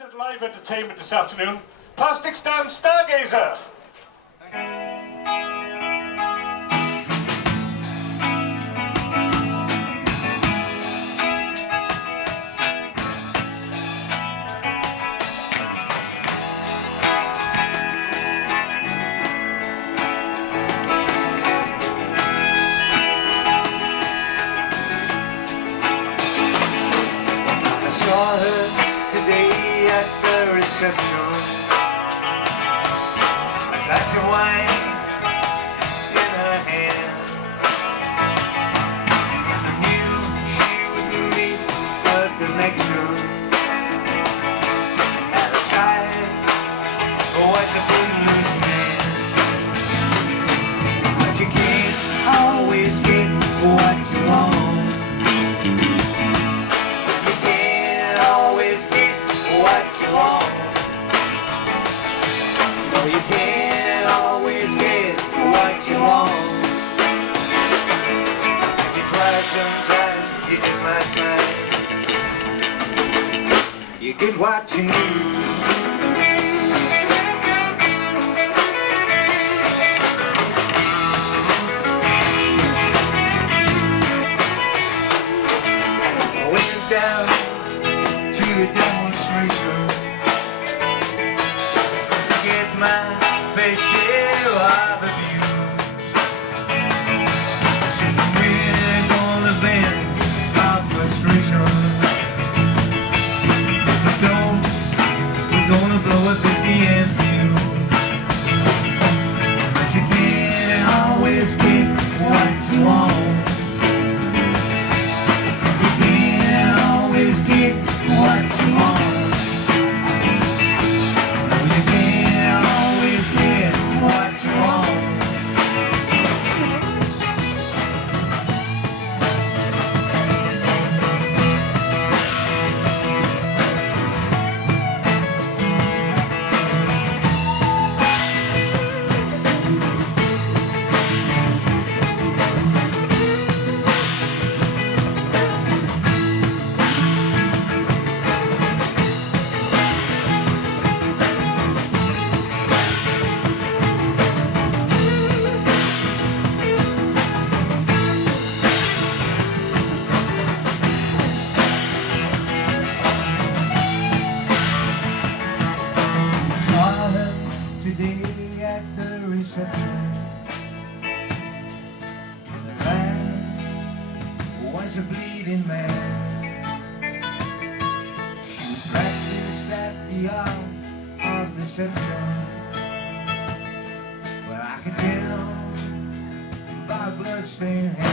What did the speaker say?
excellent live entertainment this afternoon. Plastic Stamp Stargazer. Saw her today at the reception, a glass of wine in her hand. I knew she would meet a connection. At her side was a footloose man. But you can't always get what you want. What you want. No, you can't always get what you want. You try sometimes, you just might find you get what you need. I went down to the demonstration to get my fair share of the view. So we're gonna vent our frustration. If we don't, we're gonna blow a 50 and few. But you can't always get what you want. You can't always get what you want. Today at the reception, the glass was a bleeding man. She was practiced at the art of deception, but I could tell by bloodstained hands.